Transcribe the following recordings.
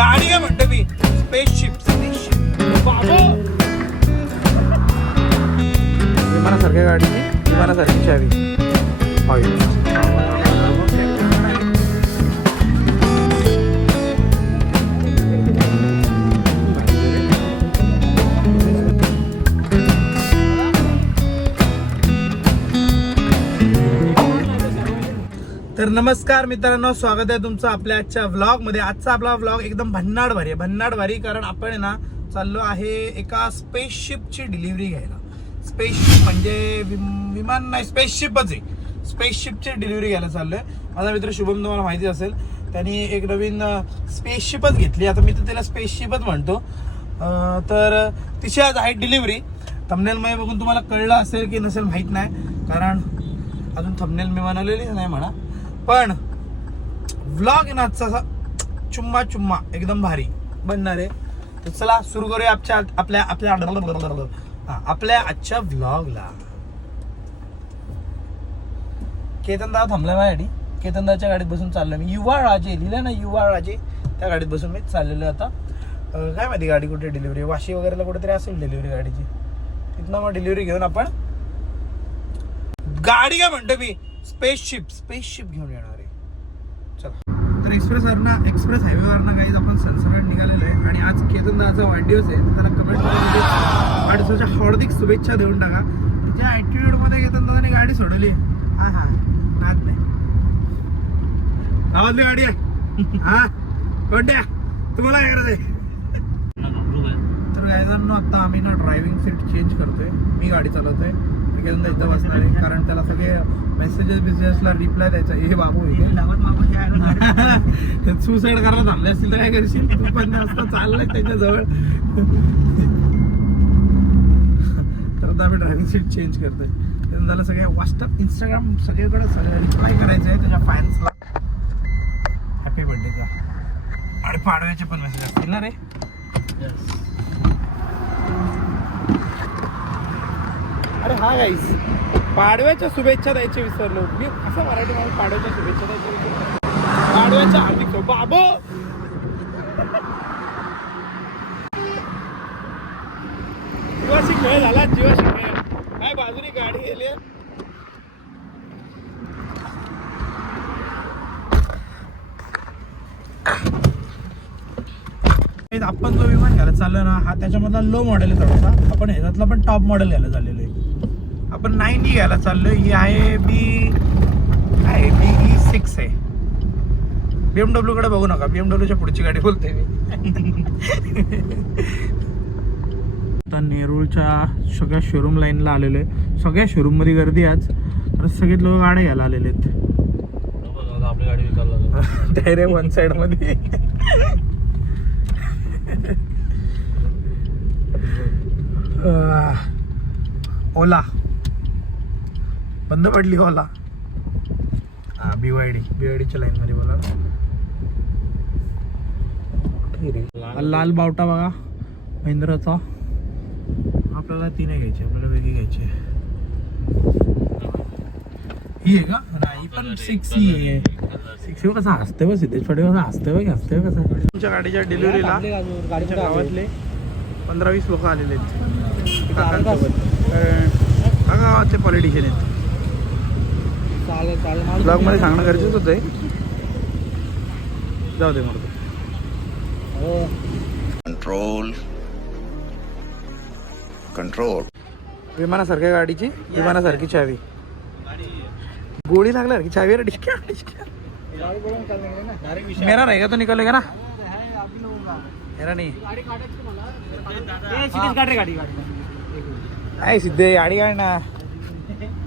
गाडी काय म्हणतो मी. स्पेसशिप स्पेसशिप विमानासारख्या गाडीची विमानासारखी चावी. ऑइल तर नमस्कार मित्रांनो स्वागत आहे तुमचं आपल्या आजच्या व्लॉगमध्ये आजचा आपला व्लॉग एकदम भन्नाड भारी आहे. भन्नाड भारी कारण आपण ना चाललो आहे एका स्पेसशिपची डिलिव्हरी घ्यायला. स्पेसशिप म्हणजे विमान नाही स्पेसशिपच आहे. स्पेसशिपची डिलिव्हरी घ्यायला चाललोय. माझा मित्र शुभम तुम्हाला माहिती असेल त्यांनी एक नवीन स्पेसशिपच घेतली. आता मी तर त्याला स्पेसशिपच म्हणतो. तर तिची आज आहे डिलिव्हरी थंबनेलमध्ये बघून तुम्हाला कळलं असेल की नसेल माहीत नाही. कारण अजून थंबनेल मी बनवलेली नाही म्हणा. पण व्लॉग आहे ना आजचा चुम्मा चुम्मा एकदम भारी. बनणार आहे. तर चला सुरू करूया आपल्या आपल्या आपल्या आपल्या आजच्या व्लॉगला केतन दादा थांबलाय माझ्यासाठी. केतन दादाच्या गाडीत बसून चाललो मी. युवा राजे लिहिलं ना युवा राजे त्या गाडीत बसून मी चाललेलो आता. काय माहिती गाडी कुठे डिलिव्हरी वाशी वगैरेला कुठेतरी असेल डिलिव्हरी गाडीची. तिथनं मग डिलिव्हरी घेऊन आपण गाडी काय म्हणतो मी? स्पेसशिप स्पेसशिप घेऊन येणार आहे. चला. तर एक्सप्रेस वरनं एक्सप्रेस हायवेवरनं काही आपण सनसरट निघालेलो आहे आणि आज केतन दादाचा वाढदिवस आहे. तर त्याला कमेंटमध्ये वाढदिवसाच्या हार्दिक शुभेच्छा देऊन टाका. तिच्या ऍटिट्यूडमध्ये केतन दादाने गाडी सोडवली. हा हा नाद नाही. गावातली गाडी आहे. हा कोणत्या तुम्हाला काय करायचंय? तर गायजांनो आता आम्ही ना ड्रायव्हिंग सीट चेंज करतोय. मी गाडी चालवतोय. विकेंद इथं बसणार आहे. कारण त्याला सगळे मेसेजेस बिझनेसला रिप्लाय द्यायचा हे बाबू सुसाईड करायला थांबले असतील तर काय करशील? तू पण असता चाललाय त्याच्याजवळ. तर आता आम्ही ड्रायव्हिंग सीट चेंज करतोय. त्याला सगळ्या व्हॉट्सअप इंस्टाग्राम सगळीकडे सगळं रिप्लाय करायचं आहे त्याच्या फॅन्सला हॅपी बर्थडेचा आणि पाडव्याचे पण मेसेज असतील ना रे? अरे हा गाईस पाडव्याच्या शुभेच्छा द्यायचे विसरलो. मी असं मराठी माणूस पाडव्याच्या शुभेच्छा द्यायची विसरलो. पाडव्याच्या हार्दिक शुभ- बाबो! जीवाशी खेळ झाला जीवाशी खेळ. काय बाजूनी गाडी गेली आहे. आपण जो विमान घ्यायला चाललो ना हा त्याच्यामधला लो मॉडेल आहे थोडासा. आपण ह्याच्यातला पण टॉप मॉडेल घ्यायला चाललेलो आहे. आपण नाईन ई घ्यायला चाललोय. ही आहे बी आहे? बी ई सिक्स आहे. बीएमडब्ल्यू कडे बघू नका. बीएमडब्ल्यूच्या पुढची गाडी बोलते मी. आता नेरूळच्या सगळ्या शोरूम लाईनला आलेलो आहे सगळ्या शोरूममध्ये गर्दी आज. तर सगळे लोक गाड्या घ्यायला आलेले आहेत. आपली गाडी विकायला डायरेक्ट वन साइडमध्ये. ओला. बंद पडली ओला हा बीवायडी बीवायडीच्या लाईन मध्ये बोला. हा लाल बावटा बघा महिंद्राचा. आपल्याला ती नाही घ्यायची आपल्याला वेगळी घ्यायची आहे. ही आहे का? नाही पण सिक्स ही आहे. सिक्स कसा हसते बस इथे छोटे कसा हसते बघ हसते बघ कसं. तुमच्या गाडीच्या डिलिव्हरीला आमच्या गावातले पंधरा वीस लोक आलेले आहेत. काकांसोबत. हा गावाचे पॉलिटिशियन आहेत. ब्लॉगमध्ये सांगणं गरजेचं होतं जाऊ दे म्हणतो control. Control. विमानासारख्या गाडीची? विमानासारखी चावी. गोळी लागल्यासारखी चावी रे डिस्क्या डिस्क्या मेरा रहेगा तो निकलेगा ना? मेरा नहीं. आहे सिद्धे गाडी काय ना.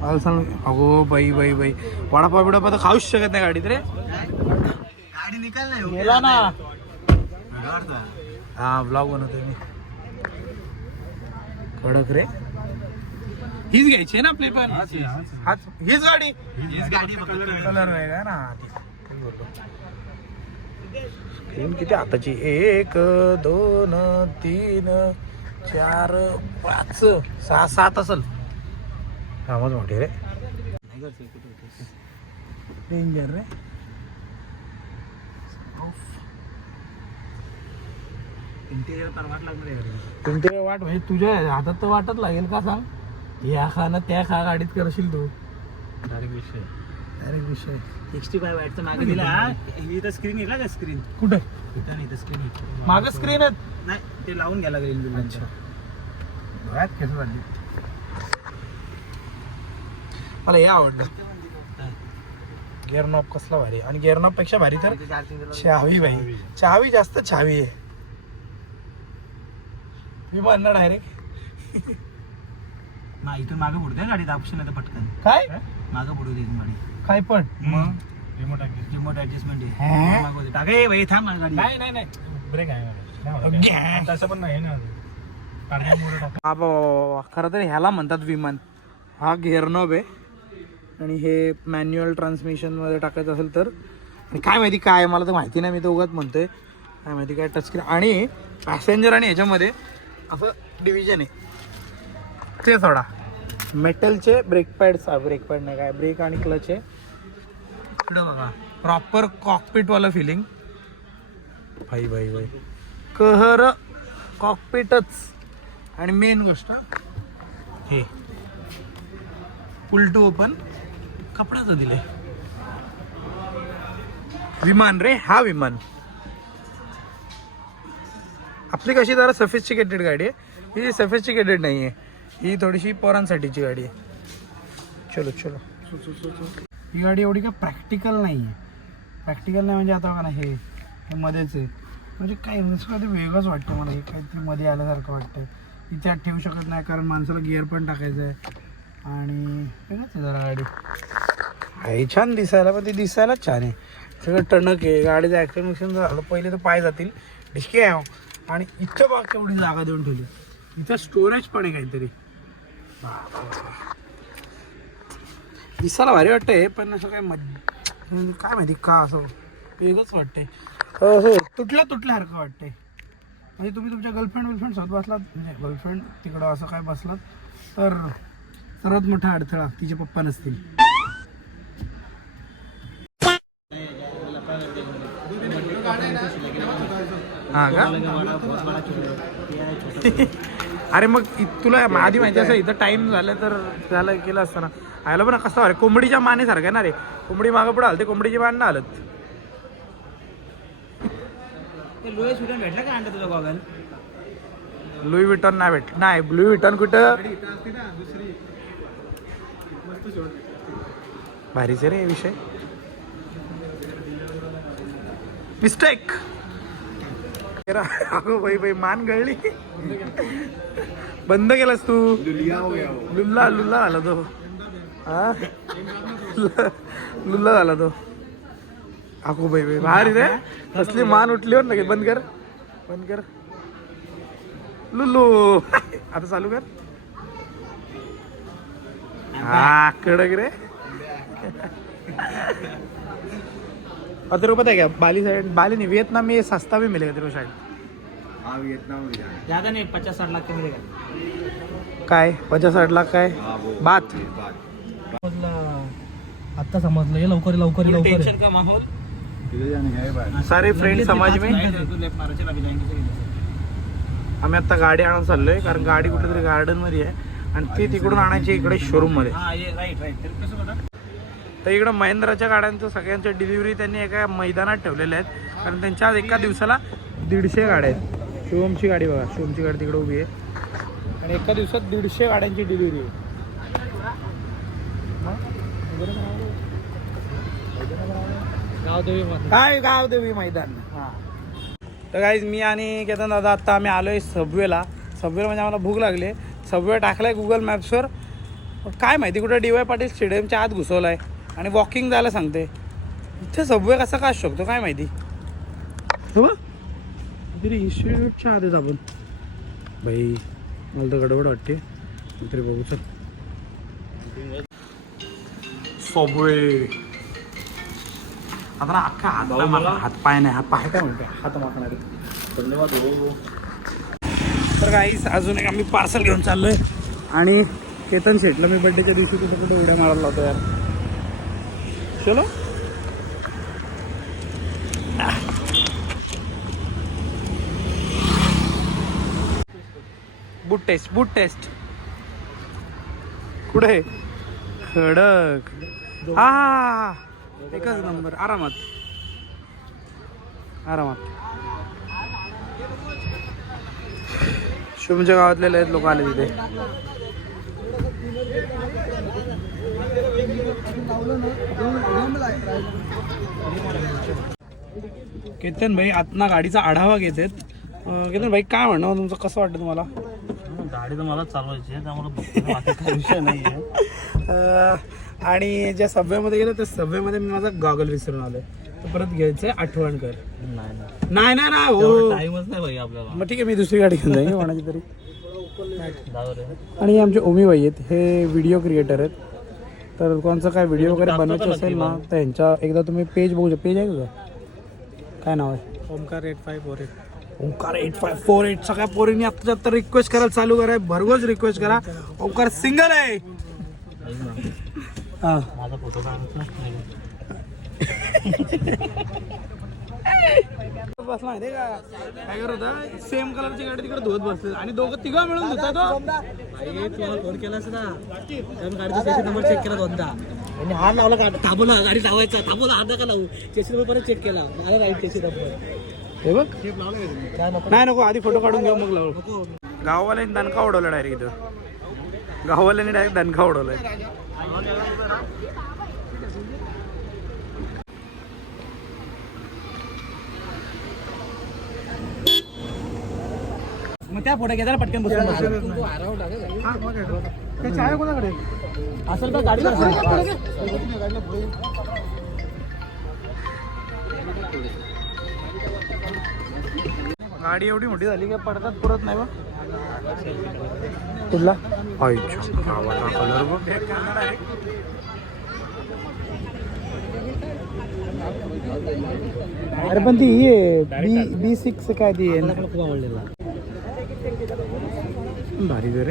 मला सांग अगो बाई बाई बाई. वडापाव बिडापाव तर खाऊच शकत नाही गाडीत रे. गेला ना. हा ब्लॉग बनवतोय मी. कडक रे. हीच घ्यायची आहे ना आपली पण. हाच हीच गाडी. कलर वेगळा ना हा. स्क्रीन किती हाताची एक दोन तीन चार पाच सहा सात असल. मग मोठी रे डेंजर रे इंटिरियर तर वाट लागणार. तुमच्या वाट म्हणजे तुझ्या हातात तर वाटच लागेल का सांग? या खा ना त्या खा गाडीत करशील तू. डायरेक्ट विषय. अरे विषय. 65 वॅटचं मागे दिला हा? इथं स्क्रीन येईल का स्क्रीन कुठे? इथं नाही इथं स्क्रीन माग स्क्रीन आहेत. नाही ते लावून घ्यायला लागेल अच्छा. बऱ्याच केस झाली मला हे आवडलं. गिअर नॉब कसला भारी. आणि गिअर नॉबपेक्षा भारी तर चावी भाई. चावी. जास्त चावी आहे. विमान ना डायरेक्ट ना इथून मागे पुढते गाडीत ऑप्शन आहे पटकन. काय? मागं पुढे इथून गाडी. काय पण. मग? रिमोट ऍडजस्टमेंट हे? आहे. टाका भाई थांब गाडी. नाही नाही नाही. ब्रेक आहे नाही. तसं पण नाही ना बाबा बाबा खरं तर ह्याला म्हणतात विमान. हा नॉब आहे. आणि हे मॅन्युअल ट्रान्समिशनमध्ये टाकायचं असेल तर. आणि काय माहिती काय मला तर माहिती नाही मी तर उगाच म्हणतोय. काय माहिती काय टचस्क्रीन आणि पॅसेंजर आणि ह्याच्यामध्ये असं डिव्हिजन आहे. ते सोडा. मेटलचे ब्रेक पॅड्स ब्रेक पॅड नाही काय ब्रेक आणि क्लच आहे. इकडं बघा. प्रॉपर कॉकपिटवालं फिलिंग भाई भाई भाई. कहर कॉकपिटच आणि मेन गोष्ट हे. उलटू ओपन कपड्याचं दिले विमान रे हा विमान. आपली कशी जरा सफिस्टिकेटेड गाडी आहे. ही सफिस्टिकेटेड नाही आहे ही थोडीशी पोरांसाठीची गाडी आहे. चलो चलो. ही गाडी एवढी काय प्रॅक्टिकल नाही आहे प्रॅक्टिकल नाही म्हणजे आता का ना हे हे मध्येच आहे. म्हणजे काय म्हणजे नुसतं वेगळंच वाटतं मला. हे काहीतरी मध्ये आल्यासारखं वाटतं इथे ठेवू शकत नाही कारण माणसाला गिअर पण टाकायचं आहे आणि जरा गाडी. आहे छान दिसायला पण ते दिसायलाच छान आहे. सगळं टणक आहे गाडीचं ॲक्शन झालं पहिले तर पाय जातील. डिस्के आहे हो. आणि इथं बाग केवढी जागा देऊन ठेवली. इथं स्टोरेज पण आहे काहीतरी. दिसायला भारी वाटतंय पण असं काय मज काय माहिती का असं वेगळंच वाटतंय. हो हो. तुटल्या तुटल्यासारखं वाटतंय. म्हणजे तुम्ही तुमच्या गर्लफ्रेंड विलफ्रेंड सोबत बसलात म्हणजे गर्लफ्रेंड तिकडं असं काय बसलात तर सर्वात मोठा अडथळा तिचे पप्पा नसतील. हा का? अरे मग इ- तुला आधी माहिती असं इथं टाइम झालं तर झालं केलं असतं ना आयला पण कसं अरे कोंबडीच्या मानेसारखं आहे ना रे. कोंबडी मागं पुढे आलं ते कोंबडीची मान ना आलत. ते लोहे सुटून भेटला का आणलं तुझा गॉगल? लुई विटन नाही भेट नाही लुई विटन कुठं? भारीच रे हे विषय. मिस्टेक अगो बाई बाई मान गळली. बंद केलास तू. लुल्ला लुल्ला झाला तो. हा लुल्ला झाला तो. अगो बाई बाई भारी रे. कसली मान उठली हो ना बंद कर. बंद कर. लुल्लू. आता चालू कर. हा कडक रे. और तेरे को पता है क्या बाली साइड बाली नहीं वियतनाम में ये सस्ता भी मिलेगा तेरे को शायद ज्यादा नाही पचास साठ लाख के मिळेल काय? पचास साठ लाख काय? बात. आता समजलं. हे लवकर लवकर लवकर. टेंशन का माहोल? सारे फ्रेंड समाज में. आम्ही आता गाडी आणून चाललोय कारण गाडी कुठेतरी गार्डनमध्ये आहे. आणि ती तिकडून आणायची इकडे शोरूममध्ये हा ये राईट राईट कसं बघा तर इकडं महिंद्राच्या गाड्यांचं सगळ्यांच्या डिलिव्हरी त्यांनी एका मैदानात ठेवलेल्या आहेत. कारण त्यांच्या आज एका दिवसाला दीडशे गाड्या आहेत. शिवमची गाडी बघा शिवमची गाडी तिकडे उभी आहे. आणि एका दिवसात दीडशे गाड्यांची डिलिव्हरी आहे. काय गाव देवी मैदान तर काहीच मी आणि केतन दादा आता आम्ही आलोय सबवेला. सबवेला म्हणजे आम्हाला भूक लागली सबवे टाकलाय गुगल मॅप्सवर काय माहिती कुठं डी वाय पाटील स्टेडियमच्या आत घुसवलाय आणि वॉकिंग जायला सांगते इथे सबवे कसा का असू शकतो काय माहिती हो तरी इन्स्टिट्यूटच्या आधीच आपण बाई मला तर गडबड वाटते तरी बघू चल सबवे आता ना अख्खा हात हात पाय नाही हात पाय काय म्हणते हात मागणारे धन्यवाद हो तर काहीच अजून एक आम्ही पार्सल घेऊन चाललोय. आणि केतन शेटला मी बड्डेच्या दिवशी कुठे कुठे उड्या मारायला लावतो यार. चलो. बूट टेस्ट बूट टेस्ट कुठे? खडक. हा. एकच नंबर आरामात. आरामात. शुभमच्या गावातले लयच लोक आले तिथे. केतन भाई आतना गाडीचा आढावा घेतात अं, केतन भाई काय म्हणणं तुमचं? कसं वाटतं तुम्हाला? गाडी तर मला चालवायची आहे त्यामुळे विषय नाही आहे. आणि ज्या सभेमध्ये गेलो त्या सभेमध्ये मी माझा गॉगल विसरून आलोय. परत घ्यायचंय आठवण कर. नाही नाही. नाही ना ना हो. टाइमच नाही भाई आपल्याला. मग ठीक आहे मी दुसरी गाडी घेऊन जाईन कोणाची तरी. जाऊ रे आणि हे आमचे ओमी भाई आहेत हे व्हिडिओ क्रिएटर आहेत. तर कोणचं काय व्हिडिओ वगैरे बनवायचं असेल ना तर यांच्या एकदा तुम्ही पेज बघू शकता. पेज आहे तुझं? काय नाव आहे? Omkar eight five four eight Omkar eight five four eight सगळ्या पोरींनी आत्ताच्या आत्ता रिक्वेस्ट करायला चालू करा. भरघोस रिक्वेस्ट करा. ओंकार सिंगल आहे. ऐक ना. हा. माझा फोटो काढायचा बसला माहितीये का? काय करत होता? सेम कलरची गाडी तिकडे धुवत बसले आणि दोघं तिघं मिळून हो. तुम्हाला फोन केलास ना? गाडीचा चेसी नंबर चेक केला दोनदा. आणि हार लावला गाडी थांबवला गाडी लावायचा. थांबवला हार नका लावू. नंबर परत चेक केला. मला राईट नंबर हे बघ. काय नको नाही नको. आधी फोटो काढून घेऊ मग लावू. गाववाल्यांनी दणका उडवला डायरेक्ट इथं. गाववाल्यांनी डायरेक्ट दणका उडवलाय. मग त्या फोटो घेताना पटकन बसून चाय कोणाकडे असेल तर गाडी गाडी एवढी मोठी झाली की पडतात पुरत नाही बा. कुठला कलर बघ. अरे पण ती ही आहे. बी बी सिक्स काय ती आहे? भारी जर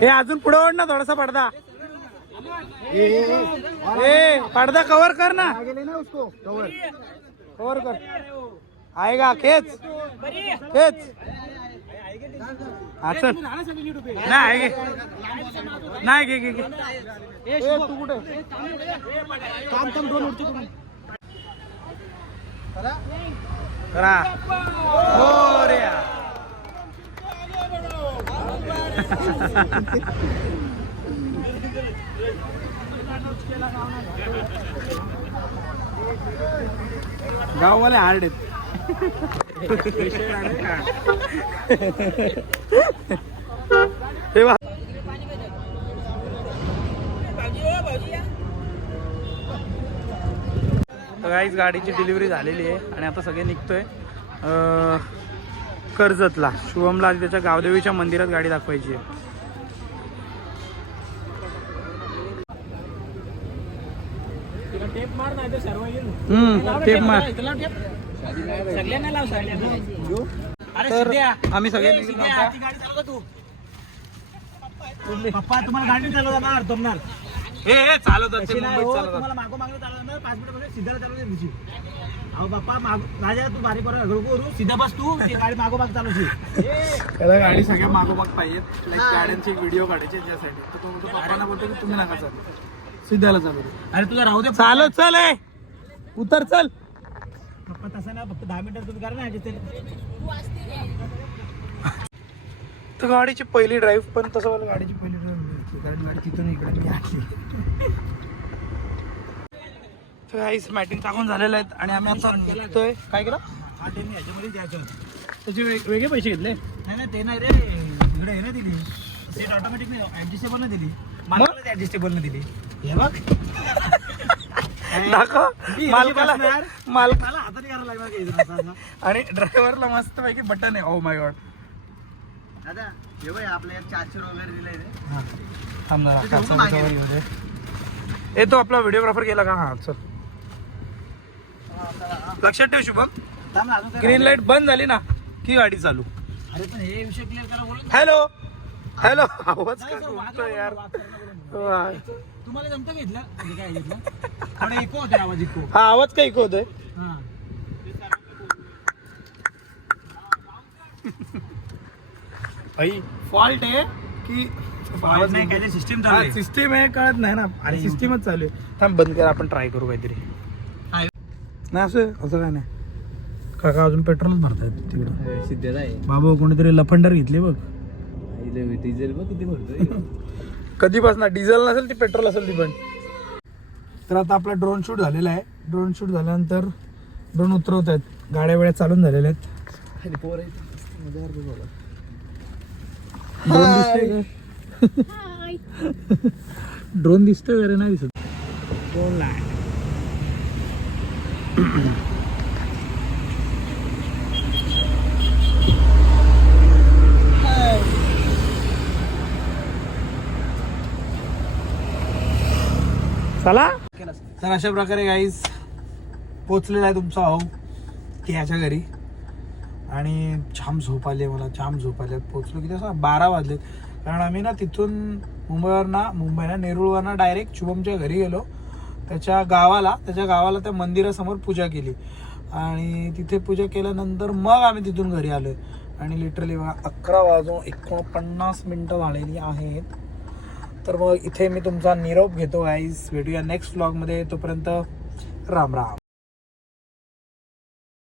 हे अजून पुढे ओढ ना थोडासा पडदा. ए पडदा कव्हर कर ना. कव्हर कर. आहे का? खेच. खेच. हा चल नाही घे. नाही घे घे घे. तू कुठे? काम काम दोन उडतो करा. हो रे. गाववाले हार्ड आहेत. हे काहीच गाडीची डिलिव्हरी झालेली आहे आणि आता सगळे निघतोय कर्जतला. शुभमला त्याच्या गावदेवीच्या मंदिरात गाडी दाखवायची आहे. टेप मार नाही तर सर्व टेप मार. सगळ्यांना लाव तर आम्ही सगळे सिद्ध्या, आता. पप्पा तुम्हाला गाडी चालवणार जमणार हे हे चालवतात ते तशी नाही मुंबईत हो, तुम्हाला मागो मागणं चालवणार पाच मिनिटमध्ये सिद्धाला चालवते तुझी अहो बाप्पा माग राजा तू भारी बरोबर घडू करू. सिद्धा बस तू ती गाडी मागो माग चालवशी त्याला गाडी सगळ्या मागोमाग पाहिजेत. लाईक गाड्यांचे व्हिडिओ काढायचे त्यासाठी. तर तो म्हणतो पप्पांना बोलतो की तुम्ही नका चालू सिद्धाला चालू अरे तुझा राहू दे. चालव चल ए. उतर चल पप्पा तसं ना फक्त दहा मिनिटात तुम्ही करा ना adjust तरी. गाडीची पहिली ड्राईव्ह पण तसं मला गाडीची पहिली ड्राईव्ह कारण गाडी तिथून इकडे मी आणली तर काहीच मॅटिंग टाकून झालेलं आहेत आणि आम्ही आता निघतोय. काय केलं? हा ते मी ह्याच्यामध्ये द्यायचं त्याचे वेग- वेगळे पैसे घेतले. नाही नाही ते नाही रे. इकडे आहे ना दिली. सेट ऑटोमॅटिक नाही ऍडजस्टेबल नाही दिली. मला ऍडजस्टेबल नाही दिली. हे बघ. दाखव. मी मालकाला आणि ड्रायव्हरला मस्त पैकी बटन आहे. ओ माय गॉड दादा हे बघ आपल्या चार्जर वगैरे दिलंय रे. थांब जरा, ते मागे. दे. ए तो आपला व्हिडिओग्राफर गेला का? हा चल. लक्षात ठेव शुभम. थांब ना, अजून काय ग्रीन लाइट बंद झाली ना की गाडी चालू? अरे पण हे विषय क्लिअर करा बोलून हॅलो हॅलो आवाज नाही, का सर, वाघ घुमतोय नका यार नका. तुम्हाला जमतं घेतलं म्हणजे काय घेतलं थोडा इको होते आवाज इको हा आवाज काय होतोय? भाई फॉल्ट आहे की आवाज नाही काय सिस्टीम हा सिस्टीम आहे कळत नाही ना. आणि सिस्टीमच चालू आहे. थांब बंद कर आपण ट्राय करू काहीतरी. नाही असं असं काय नाही. काका अजून पेट्रोल मारतायत तिकडं. सिद्धेला आहे. बाबा कोणीतरी लफंडर घेतले बघ. डिझेल बघ किती भरतोय. कधीपासून डिझेल नसेल ती पेट्रोल असेल ती पण. तर आता आपला ड्रोन शूट झालेला आहे. ड्रोन शूट झाल्यानंतर ड्रोन उतरवत आहेत. गाड्या वेळ्या चालून झालेल्या आहेत ड्रोन दिसतोय का? रे? नाही दिसत. ड्रोन नाही चला. तर अशा प्रकारे गाईज पोचलेला आहे तुमचा भाऊ त्याच्या घरी. आणि छान झोप आली मला छान झोप आली पोचलो की तसं बारा वाजलेत. कारण आम्ही ना तिथून मुंबईवरना मुंबईला नेरूळवरनं डायरेक्ट शुभमच्या घरी गेलो. त्याच्या गावाला त्याच्या गावाला त्या मंदिरासमोर पूजा केली. आणि तिथे पूजा केल्यानंतर मग आम्ही तिथून घरी आलो आणि लिटरली बघा अकरा वाजून एकोणपन्नास मिनटं झालेली आहेत. तर मग इथे मी तुमचा निरोप घेतो गाईज भेटूया नेक्स्ट व्लॉगमध्ये तोपर्यंत राम राम.